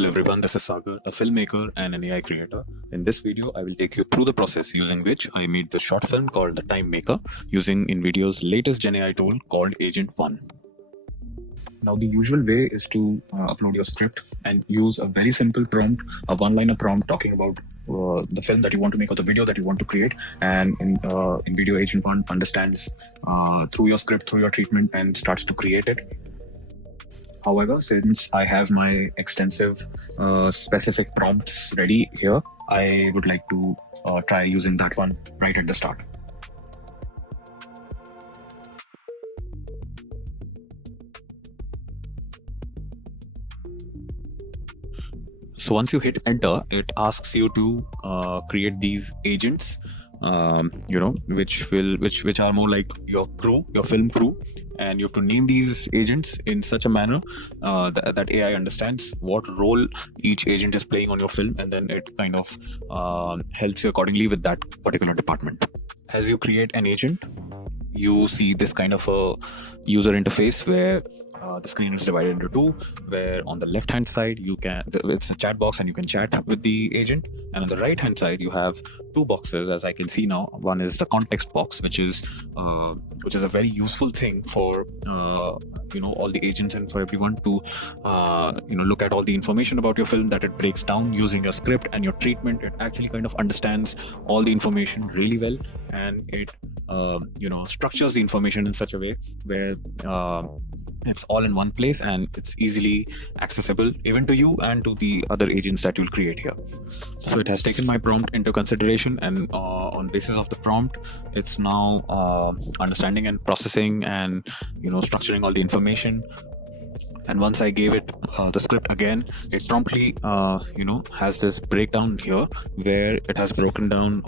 Hello everyone, this is Sagher, a filmmaker and an AI creator. In this video, I will take you through the process using which I made the short film called The Timemaker using Invideo's latest Gen AI tool called Agent 1. Now, the usual way is to upload your script and use a very simple prompt, a one-liner prompt talking about the film that you want to make or the video that you want to create. And in Video Agent 1 understands through your script, through your treatment, and starts to create it. However, since I have my extensive specific prompts ready here, I would like to try using that one right at the start. So once you hit enter, it asks you to create these agents, which are more like your crew, your film crew, and you have to name these agents in such a manner that AI understands what role each agent is playing on your film, and then it kind of helps you accordingly with that particular department. As you create an agent, you see this kind of a user interface where the screen is divided into two, where on the left hand side it's a chat box and you can chat with the agent, and on the right hand side you have two boxes, as I can see now. One is the context box, which is a very useful thing for all the agents and for everyone to look at all the information about your film that it breaks down using your script and your treatment. It actually kind of understands all the information really well, and it structures the information in such a way where it's all in one place and it's easily accessible even to you and to the other agents that you'll create here. So it has taken my prompt into consideration, and on basis of the prompt, it's now understanding and processing and structuring all the information. And once I gave it the script again, it promptly has this breakdown here where it has broken down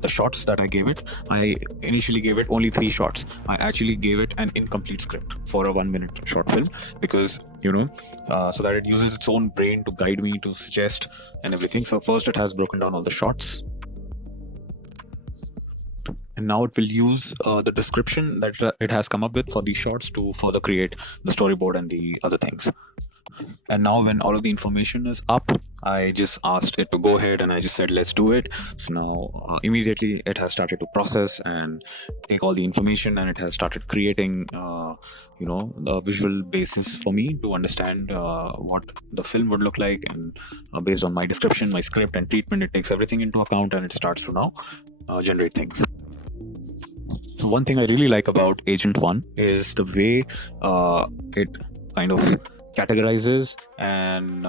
the shots that I gave it. I initially gave it only 3 shots. I actually gave it an incomplete script for a 1-minute short film because so that it uses its own brain to guide me, to suggest and everything. So first it has broken down all the shots, and now it will use the description that it has come up with for these shots to further create the storyboard and the other things. And now when all of the information is up, I just asked it to go ahead and I just said, let's do it. So now immediately it has started to process and take all the information, and it has started creating the visual basis for me to understand what the film would look like. And based on my description, my script and treatment, it takes everything into account and it starts to now generate things. So one thing I really like about Agent 1 is the way it kind of categorizes and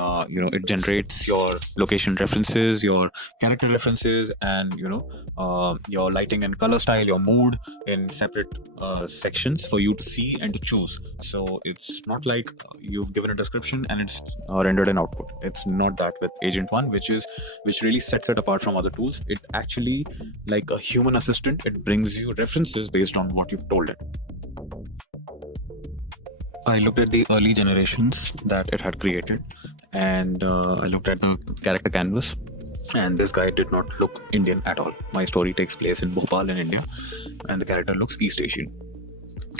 it generates your location references, your character references, and your lighting and color style, your mood in separate sections for you to see and to choose. So it's not like you've given a description and it's rendered an output. It's not that with Agent 1, which really sets it apart from other tools. It actually, like a human assistant, it brings you references based on what you've told it. I looked at the early generations that it had created, and I looked at the character canvas, and this guy did not look Indian at all. My story takes place in Bhopal in India, and the character looks East Asian.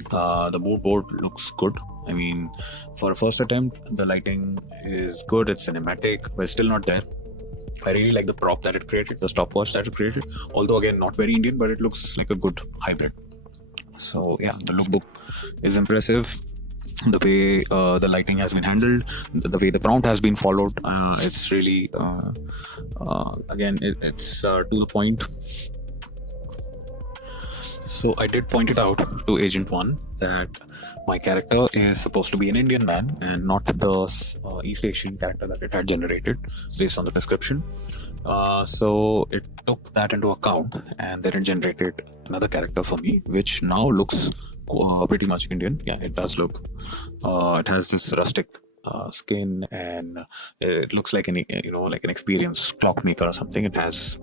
The mood board looks good. I mean, for a first attempt, the lighting is good, it's cinematic, but it's still not there. I really like the prop that it created, the stopwatch that it created, although again not very Indian, but it looks like a good hybrid. So yeah, the lookbook is impressive. The way the lighting has been handled, the way the prompt has been followed, it's really it's to the point. So I did point it out to Agent 1 that my character is supposed to be an Indian man and not the East Asian character that it had generated based on the description. So it took that into account, and then it generated another character for me, which now looks pretty much Indian. Yeah, it does look. It has this rustic skin, and it looks like an experienced clockmaker or something. It has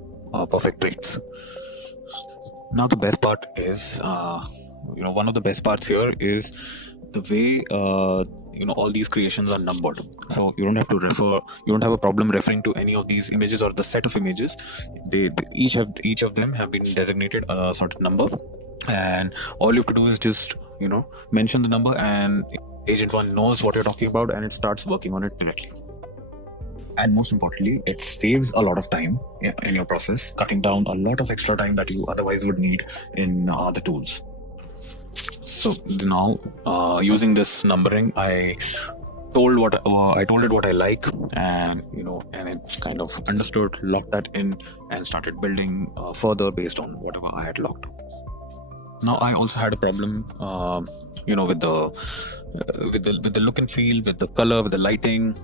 perfect traits. Now the best part is, one of the best parts here is the way all these creations are numbered. So you don't have to you don't have a problem referring to any of these images or the set of images. They each of them have been designated a certain number, and all you have to do is just mention the number, and Agent 1 knows what you're talking about and it starts working on it directly. And most importantly, it saves a lot of time in your process, cutting down a lot of extra time that you otherwise would need in the tools. So now, using this numbering, I told it what I like, and and it kind of understood, locked that in, and started building further based on whatever I had locked. Now I also had a problem, with the look and feel, with the color, with the lighting,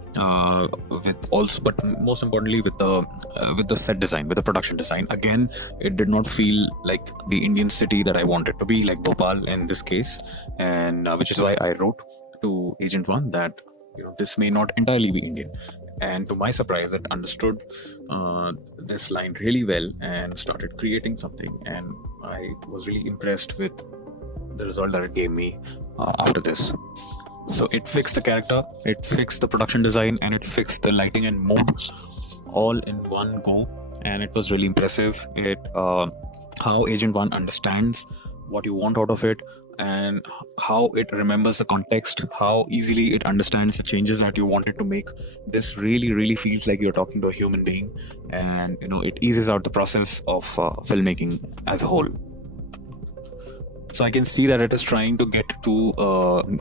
with also, but most importantly, with the set design, with the production design. Again, it did not feel like the Indian city that I wanted to be, like Bhopal in this case, and which is why I wrote to Agent One that this may not entirely be Indian. And to my surprise, it understood this line really well and started creating something. And I was really impressed with the result that it gave me after this. So it fixed the character, it fixed the production design, and it fixed the lighting and mood all in one go. And it was really impressive. It how Agent One understands what you want out of it, and how it remembers the context, how easily it understands the changes that you wanted to make. This really, really feels like you're talking to a human being, and it eases out the process of filmmaking as a whole. So I can see that it is trying to get to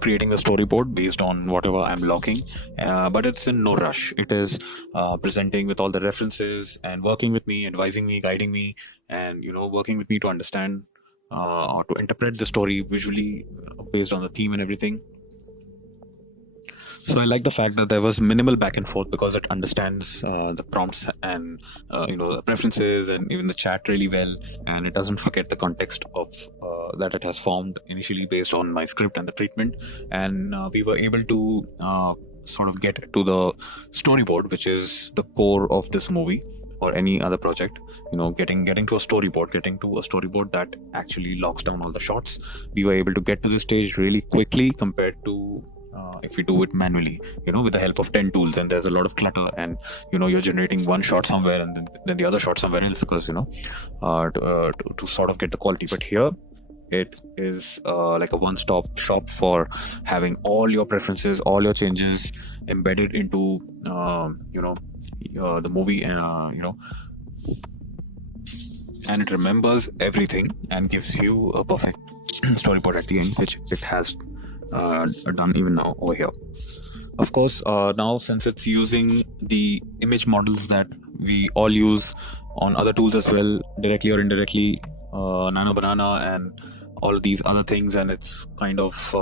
creating a storyboard based on whatever I'm locking, but it's in no rush. It is presenting with all the references and working with me, advising me, guiding me, and working with me to understand or to interpret the story visually based on the theme and everything. So I like the fact that there was minimal back and forth because it understands the prompts and the preferences and even the chat really well, and it doesn't forget the context of that it has formed initially based on my script and the treatment. And we were able to sort of get to the storyboard, which is the core of this movie or any other project. Getting to a storyboard that actually locks down all the shots. We were able to get to this stage really quickly compared to if we do it manually, with the help of 10 tools, and there's a lot of clutter, and you're generating one shot somewhere and then the other shot somewhere else, because to sort of get the quality. But here it is like a one-stop shop for having all your preferences, all your changes embedded into the movie, and it remembers everything and gives you a perfect storyboard at the end, which it has done even now over here. Of course, now since it's using the image models that we all use on other tools as well, directly or indirectly, Nano Banana and all these other things, and it's kind of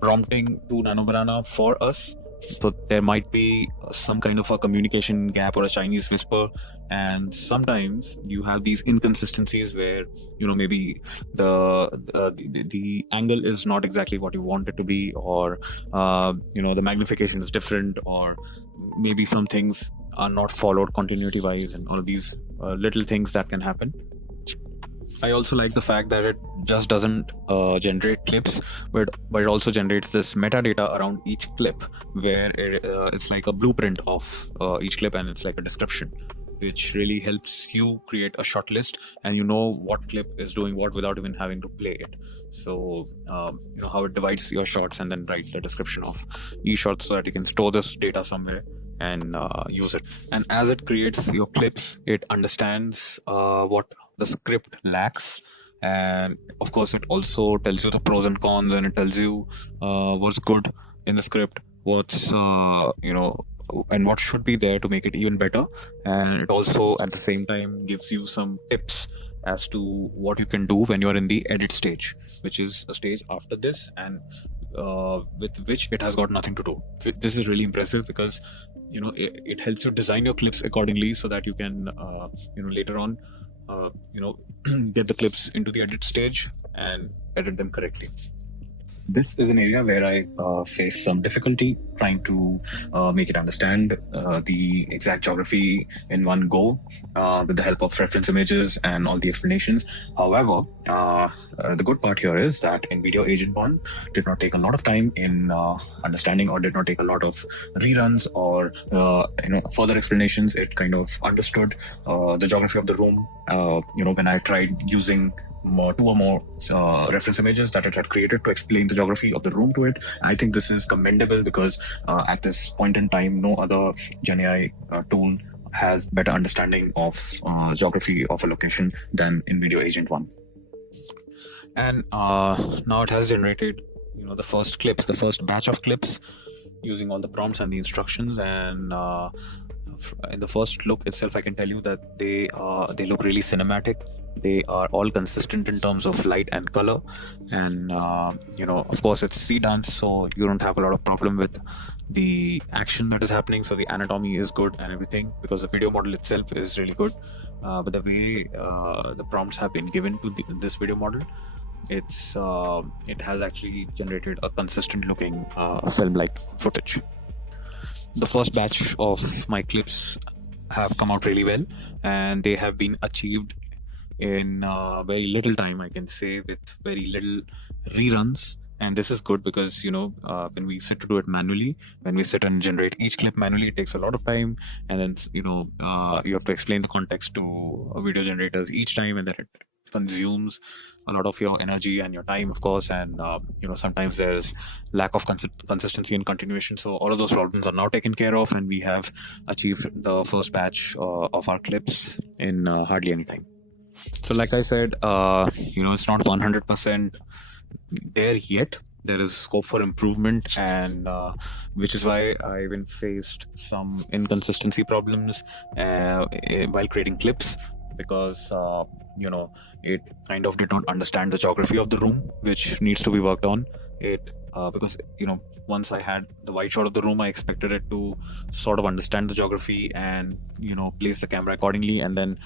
prompting to Nano Banana for us. So there might be some kind of a communication gap or a Chinese whisper, and sometimes you have these inconsistencies where maybe the angle is not exactly what you want it to be, or the magnification is different, or maybe some things are not followed continuity wise, and all of these little things that can happen. I also like the fact that it just doesn't generate clips, but it also generates this metadata around each clip, where it's like a blueprint of each clip, and it's like a description, which really helps you create a shot list, and what clip is doing what without even having to play it. So how it divides your shots and then write the description of each shot so that you can store this data somewhere and use it. And as it creates your clips, it understands what the script lacks, and of course it also tells you the pros and cons, and it tells you what's good in the script, what's and what should be there to make it even better. And it also at the same time gives you some tips as to what you can do when you're in the edit stage, which is a stage after this, and with which it has got nothing to do. This is really impressive because it helps you design your clips accordingly, so that you can later on get the clips into the edit stage and edit them correctly. This is an area where I face some difficulty trying to make it understand the exact geography in one go with the help of reference images and all the explanations. However, the good part here is that Invideo Agent 1 did not take a lot of time in understanding, or did not take a lot of reruns or further explanations. It kind of understood the geography of the room when I tried using two or more reference images that it had created to explain the geography of the room to it. I think this is commendable because at this point in time, no other Gen AI tool has better understanding of geography of a location than Invideo Agent 1. And now it has generated, the first clips, the first batch of clips using all the prompts and the instructions. And in the first look itself, I can tell you that they look really cinematic. They are all consistent in terms of light and color, and of course, it's sea dance, so you don't have a lot of problem with the action that is happening. So the anatomy is good and everything because the video model itself is really good. But the way the prompts have been given to this video model, it has actually generated a consistent looking film-like footage. The first batch of my clips have come out really well, and they have been achieved in very little time, I can say, with very little reruns. And this is good because when we sit to do it manually, when we sit and generate each clip manually, it takes a lot of time, and then you have to explain the context to video generators each time, and then it consumes a lot of your energy and your time, of course. And sometimes there's lack of consistency and continuation, so all of those problems are now taken care of, and we have achieved the first batch of our clips in hardly any time. So like I said, it's not 100% there yet. There is scope for improvement, and which is why I even faced some inconsistency problems while creating clips, because it kind of did not understand the geography of the room, which needs to be worked on. Because once I had the wide shot of the room, I expected it to sort of understand the geography and place the camera accordingly, and then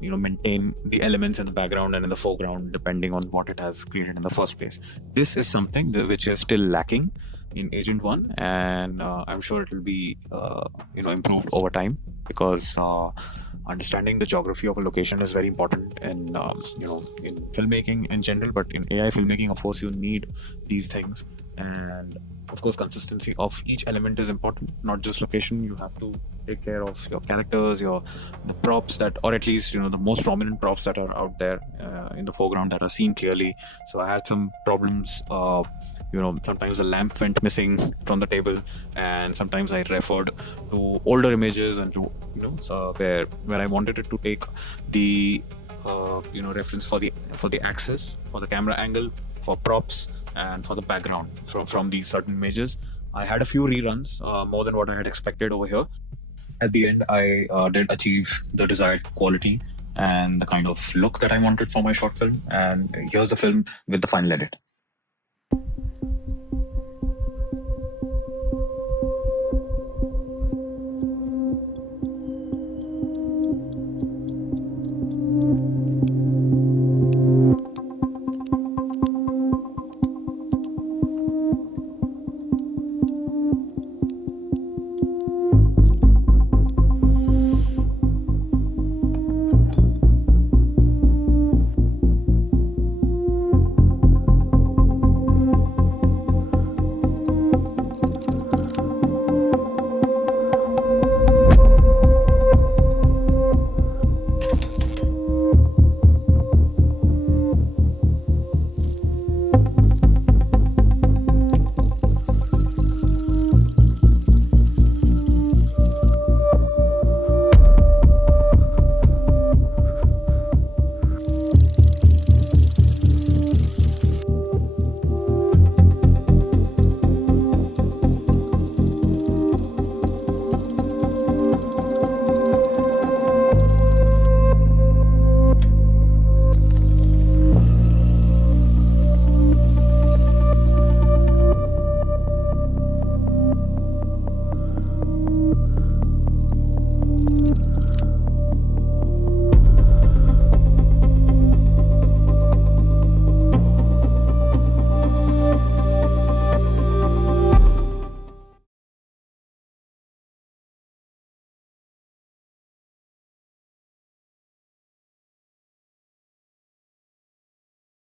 maintain the elements in the background and in the foreground depending on what it has created in the first place. This is something which is still lacking in Agent 1, and I'm sure it will be improved over time, because understanding the geography of a location is very important in in filmmaking in general, but in AI filmmaking, of course, you need these things. And of course, consistency of each element is important, not just location. You have to take care of your characters, the props that, or at least the most prominent props that are out there in the foreground that are seen clearly. So I had some problems. Sometimes the lamp went missing from the table, and sometimes I referred to older images and to where I wanted it to take the reference for the axis, for the camera angle, for props, and for the background from these certain images. I had a few reruns, more than what I had expected over here. At the end, I did achieve the desired quality and the kind of look that I wanted for my short film. And here's the film with the final edit.